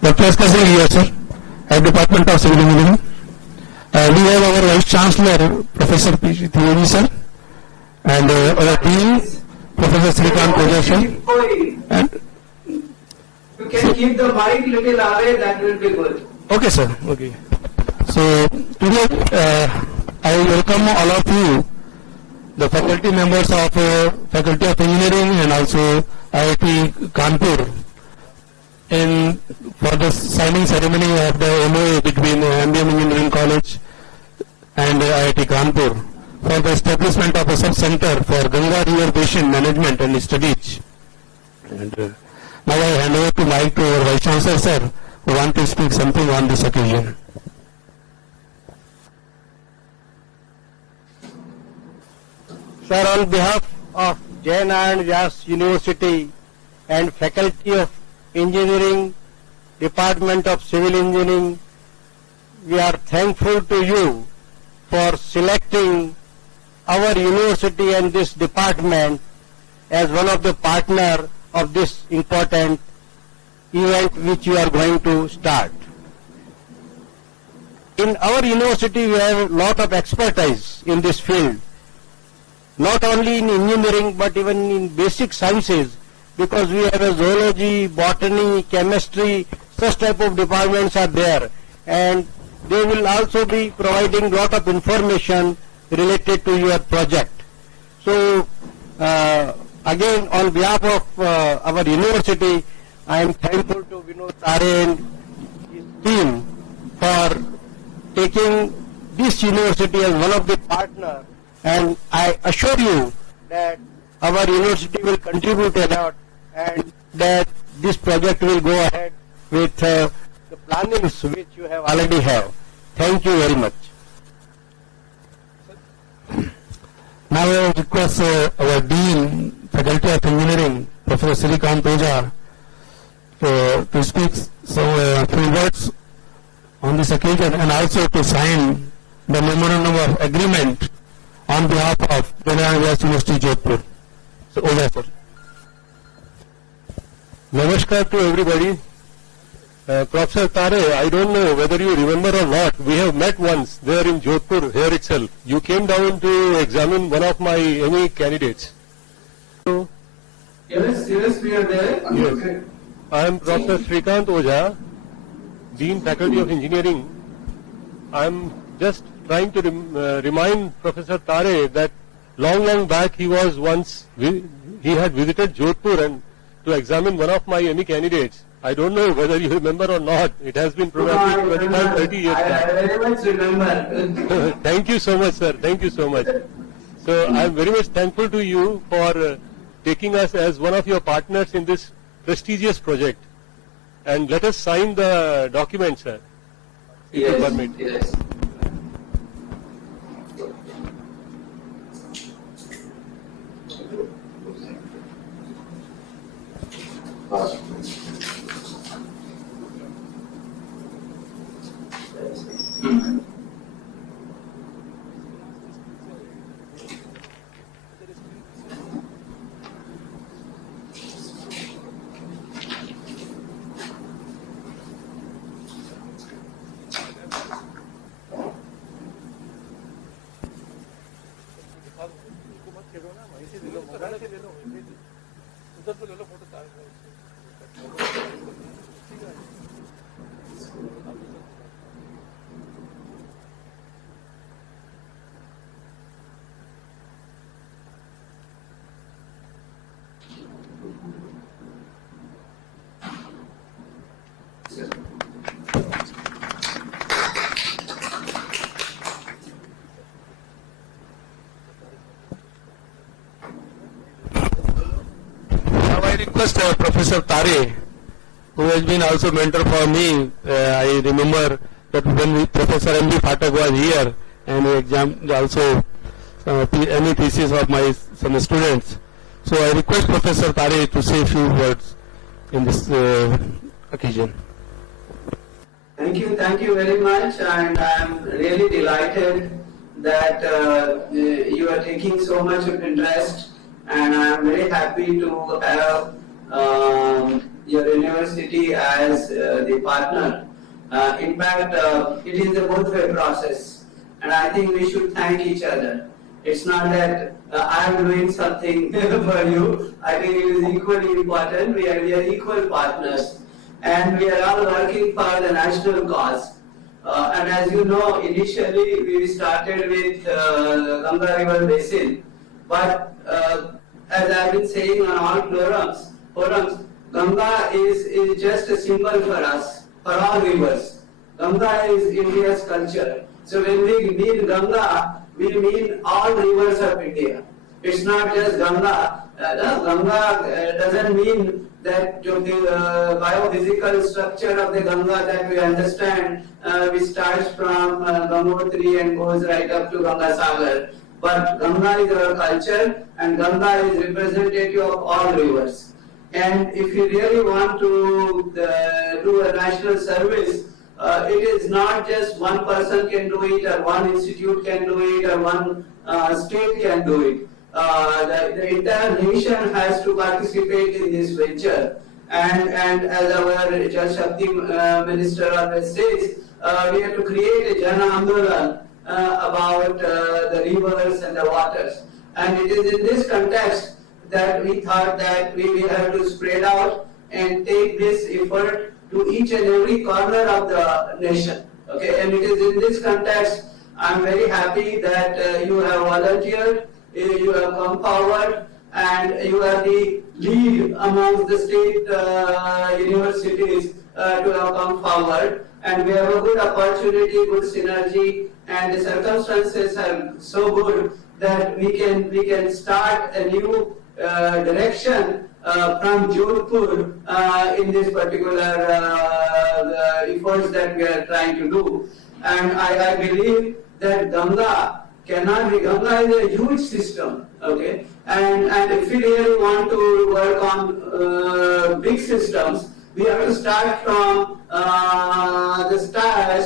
Dr. S. Kasri here, sir, at Department of Civil Engineering. We have our Vice Chancellor, Professor P. Thiori, sir, and our Dean, Professor Srikant Oja, sir. And you can keep the mic little away, that will be good. okay, sir. Okay. So today I welcome all of you, the faculty members of Faculty of Engineering and also IIT Kanpur, for the signing ceremony of the MOA between MBM Engineering College and IIT Kanpur for the establishment of a sub-center for Ganga River Basin Management and Studies. And now I hand over to mic to our Vice Chancellor, sir, who want to speak something on this occasion. Sir, on behalf of Jai Narayana Vyas University and Faculty of Engineering, Department of Civil Engineering, we are thankful to you for selecting our university and this department as one of the partner of this important event which you are going to start. In our university, we have a lot of expertise in this field, not only in engineering but even in basic sciences, because we have a zoology, botany, chemistry, such type of departments are there, and they will also be providing lot of information related to your project. So again, on behalf of our university, I am thankful to Vinod Tare and his team for taking this university as one of the partners, and I assure you that our university will contribute a lot and that this project will go ahead with the plannings which you have already have. Thank you very much. Now I request our Dean, Faculty of Engineering, Professor Srikant Oja, to speak some few words on this occasion and also to sign the memorandum of agreement on behalf of Jai Narayana Vyas University, Jodhpur. So, Oja, sir. Namaskar to everybody. Professor Tare, I don't know whether you remember or not, we have met once there in Jodhpur, here itself. You came down to examine one of my ME candidates. Yes, we are there. Yes. Okay. I am Professor Srikant Oja, Dean Faculty of Engineering. I am just trying to remind Professor Tare that long back he had visited Jodhpur and to examine one of my ME candidates. I don't know whether you remember or not. It has been probably 25, 30 years back. I very much remember. Thank you so much, sir. Thank you so much. So I am very much thankful to you for taking us as one of your partners in this prestigious project. And let us sign the document, sir. If you permit. Yes. Now I request Professor Tare, who has been also mentor for me. I remember that when Professor M.B. Phatak was here and he examined also any thesis of some students. So I request Professor Tare to say a few words in this occasion. Thank you very much, and I'm really delighted that you are taking so much of interest, and I'm very happy to have your university as the partner. In fact, it is a both-way process, and I think we should thank each other. It's not that I am doing something for you. I think it is equally important. We are equal partners, and we are all working for the national cause. And as you know, initially we started with Ganga River Basin, but as I have been saying on all forums, Ganga is just a symbol for us, for all rivers. Ganga is India's culture. So when we mean Ganga, we mean all rivers of India. It's not just Ganga. Ganga doesn't mean that the biophysical structure of the Ganga that we understand, which starts from Gangotri and goes right up to Ganga Sagar. But Ganga is our culture, and Ganga is representative of all rivers. And if you really want to do a national service, it is not just one person can do it, or one institute can do it, or one state can do it. The entire nation has to participate in this venture. And as our Jal Shakti minister always says, we have to create a Jana Andolan about the rivers and the waters. And it is in this context that we thought that we have to spread out and take this effort to each and every corner of the nation. Okay, and it is in this context I am very happy that you have volunteered, you have come forward, and you are the lead amongst the state universities to have come forward. And we have a good opportunity, good synergy, and the circumstances are so good that we can start a new direction from Jodhpur in this particular efforts that we are trying to do. And I believe that Ganga cannot be, Ganga is a huge system, okay? And if we really want to work on big systems, we have to start from the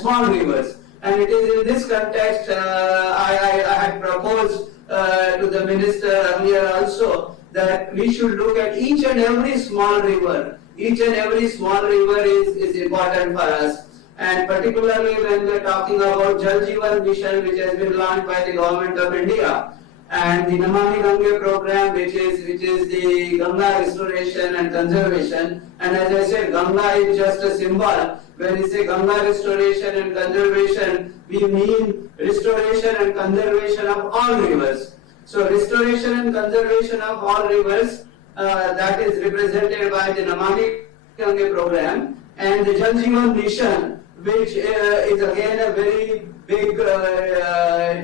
small rivers. And it is in this context I had proposed to the minister earlier also that we should look at each and every small river. Each and every small river is important for us. And particularly when we are talking about Jal Jeevan Mission, which has been launched by the government of India, and the Namami Gange program, which is the Ganga restoration and conservation. And as I said, Ganga is just a symbol. When we say Ganga restoration and conservation, we mean restoration and conservation of all rivers. So restoration and conservation of all rivers, that is represented by the Namami Gange program, and the Jal Jeevan Mission, which is again a very big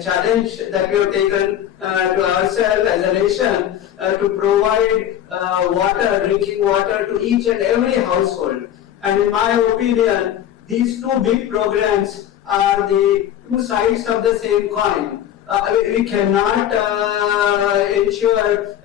challenge that we have taken to ourselves as a nation to provide water, drinking water to each and every household. And in my opinion, these two big programs are the two sides of the same coin. We cannot ensure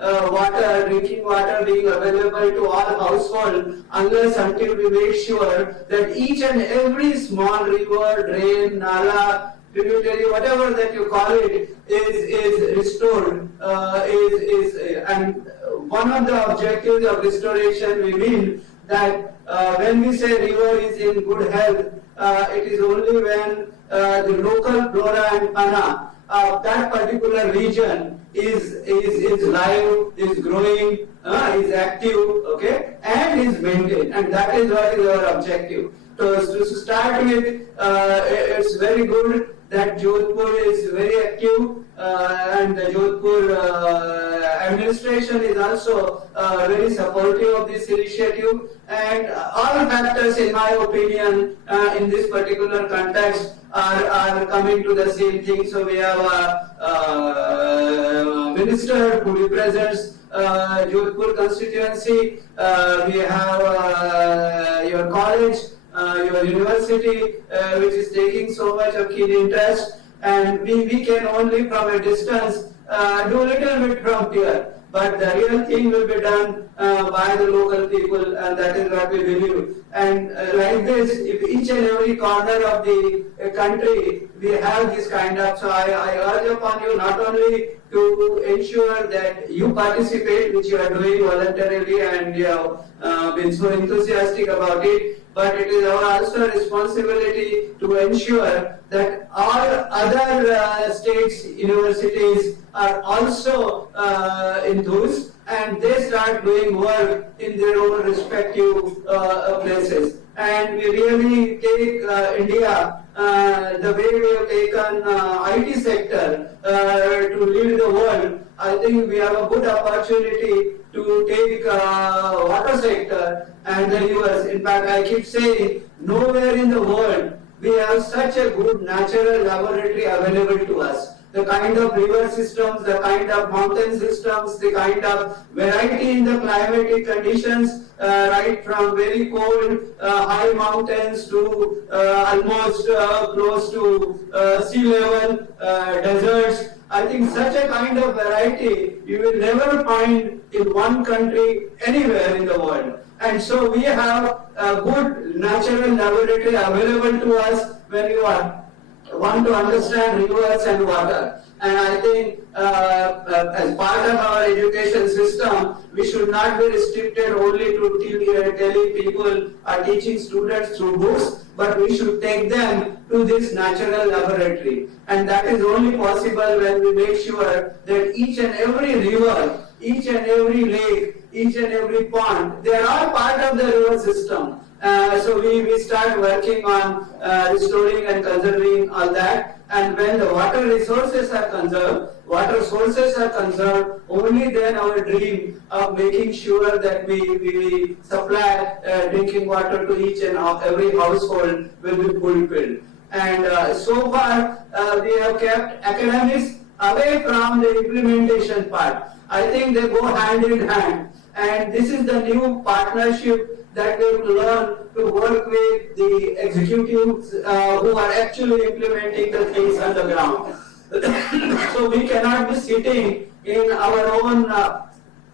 drinking water being available to all households unless until we make sure that each and every small river, drain, nala, tributary, whatever that you call it, is restored. And one of the objectives of restoration, we mean that when we say river is in good health, it is only when the local flora and fauna that particular region is live, is growing, is active, okay, and is maintained, and that is what is our objective. So to start with, it's very good that Jodhpur is very active, and the Jodhpur administration is also very supportive of this initiative, and all factors, in my opinion, in this particular context are coming to the same thing. So we have a minister who represents Jodhpur constituency, we have your college, your university, which is taking so much of keen interest, and we can only from a distance do a little bit from here. But the real thing will be done by the local people, and that is what we believe. And like this, if each and every corner of the country we have this kind of, so I urge upon you not only to ensure that you participate, which you are doing voluntarily and you have been so enthusiastic about it. But it is our also responsibility to ensure that all other states, universities are also enthused and they start doing work in their own respective places. And we really take India the way we have taken IT sector to lead the world. I think we have a good opportunity to take water sector and the rivers. In fact, I keep saying nowhere in the world we have such a good natural laboratory available to us. The kind of river systems, the kind of mountain systems, the kind of variety in the climatic conditions, right from very cold high mountains to almost close to sea level deserts. I think such a kind of variety you will never find in one country anywhere in the world. And so we have a good natural laboratory available to us when you want to understand rivers and water. And I think as part of our education system, we should not be restricted only to telling people or teaching students through books, but we should take them to this natural laboratory. And that is only possible when we make sure that each and every river, each and every lake, each and every pond, they are all part of the river system. So we start working on restoring and conserving all that. And when the water resources are conserved, water sources are conserved, only then our dream of making sure that we supply drinking water to each and every household will be fulfilled. And so far we have kept academics away from the implementation part. I think they go hand in hand. And this is the new partnership that we have to learn to work with the executives who are actually implementing the things on the ground. So we cannot be sitting in our own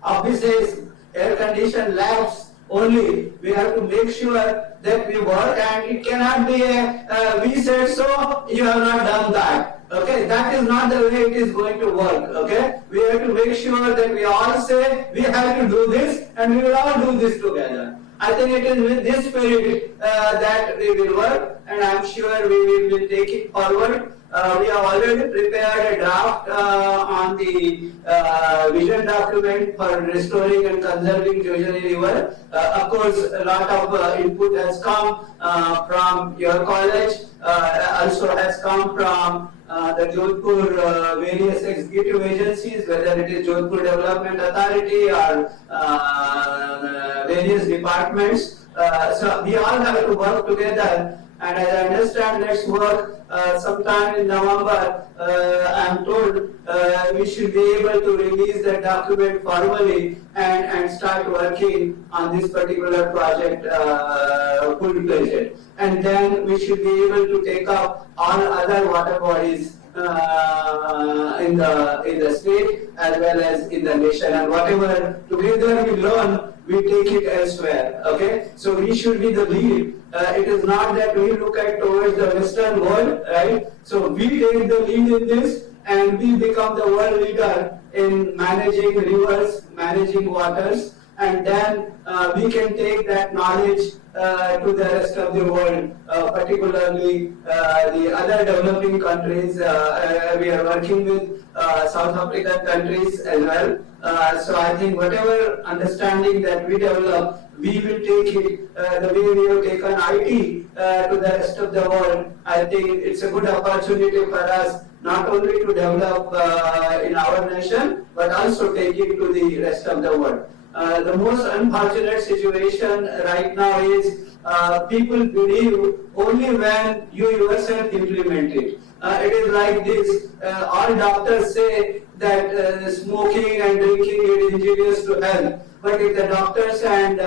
offices, air-conditioned labs only. We have to make sure that we work, and it cannot be we said so, you have not done that. Okay, that is not the way it is going to work. Okay, we have to make sure that we all say we have to do this, and we will all do this together. I think it is with this spirit that we will work, and I am sure we will take it forward. We have already prepared a draft on the vision document for restoring and conserving Jojani River. Of course, a lot of input has come from your college, also has come from the Jodhpur various executive agencies, whether it is Jodhpur Development Authority or various departments. So we all have to work together. And as I understand, let's work sometime in November. I am told we should be able to release the document formally and start working on this particular project full-fledged. And then we should be able to take up all other water bodies in the state as well as in the nation. And whatever together we learn, we take it elsewhere. Okay, so we should be the lead. It is not that we look at towards the Western world, right? So we take the lead in this, and we become the world leader in managing rivers, managing waters, and then we can take that knowledge to the rest of the world, particularly the other developing countries. We are working with South African countries as well. So I think whatever understanding that we develop, we will take it the way we have taken IT to the rest of the world. I think it's a good opportunity for us not only to develop in our nation, but also take it to the rest of the world. The most unfortunate situation right now is people believe only when you yourself implement it. It is like this, all doctors say that smoking and drinking is injurious to health. But if the doctors and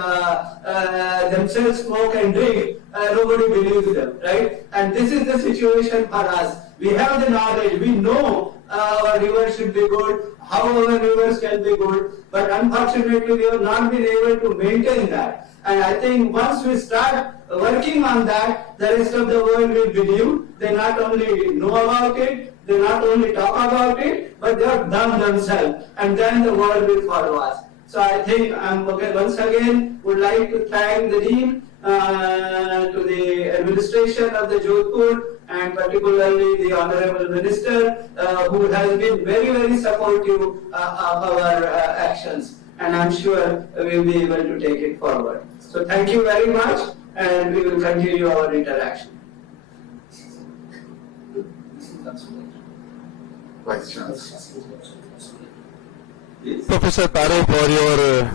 themselves smoke and drink, nobody believes them, right? And this is the situation for us. We have the knowledge. We know our rivers should be good, how our rivers can be good, but unfortunately we have not been able to maintain that. And I think once we start working on that, the rest of the world will believe. They not only know about it, they not only talk about it, but they have done themselves, and then the world will follow us. So I think once again would like to thank the Dean, to the administration of the Jodhpur, and particularly the Honorable Minister, who has been very, very supportive of our actions. And I'm sure we will be able to take it forward. So thank you very much, and we will continue our interaction. Vice Chancellor. Professor Tare, for your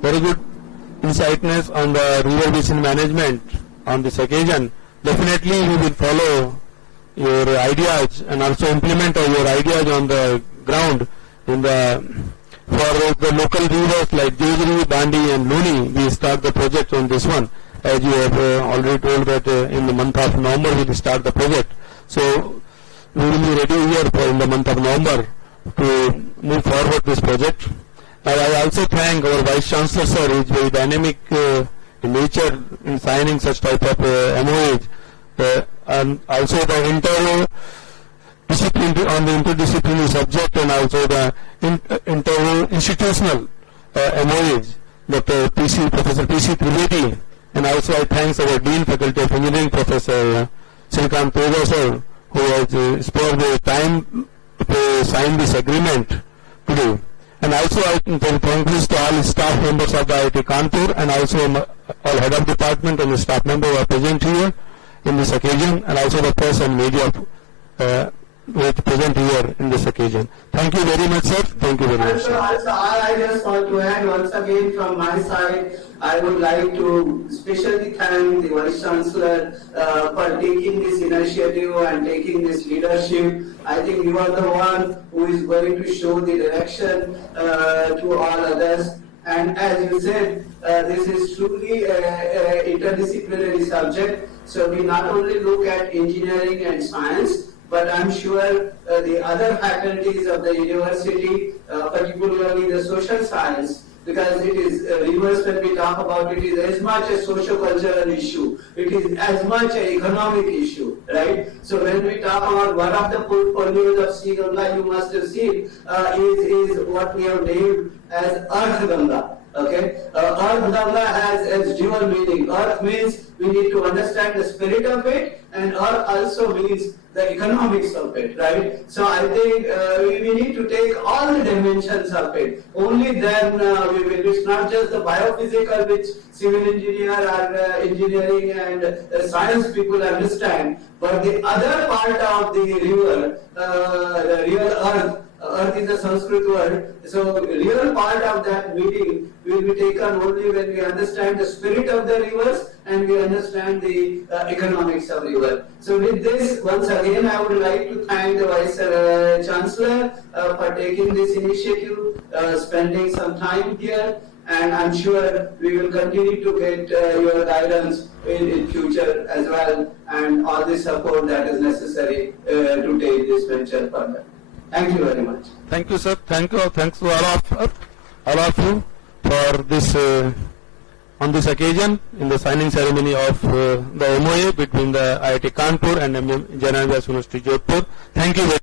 very good insightness on the rural basin management on this occasion. Definitely we will follow your ideas and also implement your ideas on the ground in the for the local rivers like Jojri, Dandi and Luni. We start the project on this one. As you have already told that in the month of November we will start the project. So we will be ready here for in the month of November to move forward this project. I also thank our Vice Chancellor, sir, who is very dynamic in nature in signing such type of MOAs. And also the interdisciplinary subject, and also the inter-institutional MOAs, Dr. Professor P.C. Trivedi, and also I thank our Dean Faculty of Engineering, Professor Srikant Toja, sir, who has spared the time to sign this agreement today. And also I thank this to all staff members of the IIT Kanpur, and also all head of department and the staff members who are present here in this occasion, and also the press and media who is present here in this occasion. Thank you very much, sir. Thank you very much, sir. Also, I just want to add once again from my side, I would like to especially thank the Vice Chancellor for taking this initiative and taking this leadership. I think you are the one who is going to show the direction to all others. And as you said, this is truly an interdisciplinary subject. So we not only look at engineering and science, but I'm sure the other faculties of the university, particularly the social science, because it is rivers, when we talk about it, is as much a socio-cultural issue. It is as much an economic issue, right? So when we talk about one of the portfolios of Sri Ganga, you must have seen, is what we have named as Earth Ganga. Okay, Earth Ganga has dual meaning. Earth means we need to understand the spirit of it, and Earth also means the economics of it, right? So I think we need to take all the dimensions of it. Only then we will. It's not just the biophysical which civil engineer or engineering and science people understand, but the other part of the river, the real Earth. Earth is a Sanskrit word, so the real part of that meaning will be taken only when we understand the spirit of the rivers and we understand the economics of river. So with this, once again, I would like to thank the Vice Chancellor for taking this initiative, spending some time here, and I'm sure we will continue to get your guidance in future as well, and all the support that is necessary to take this venture further. Thank you very much. Thank you, sir. Thank you. Thanks to all of you for this on this occasion in the signing ceremony of the MOA between the IIT Kanpur and Janardhan University Jodhpur. Thank you very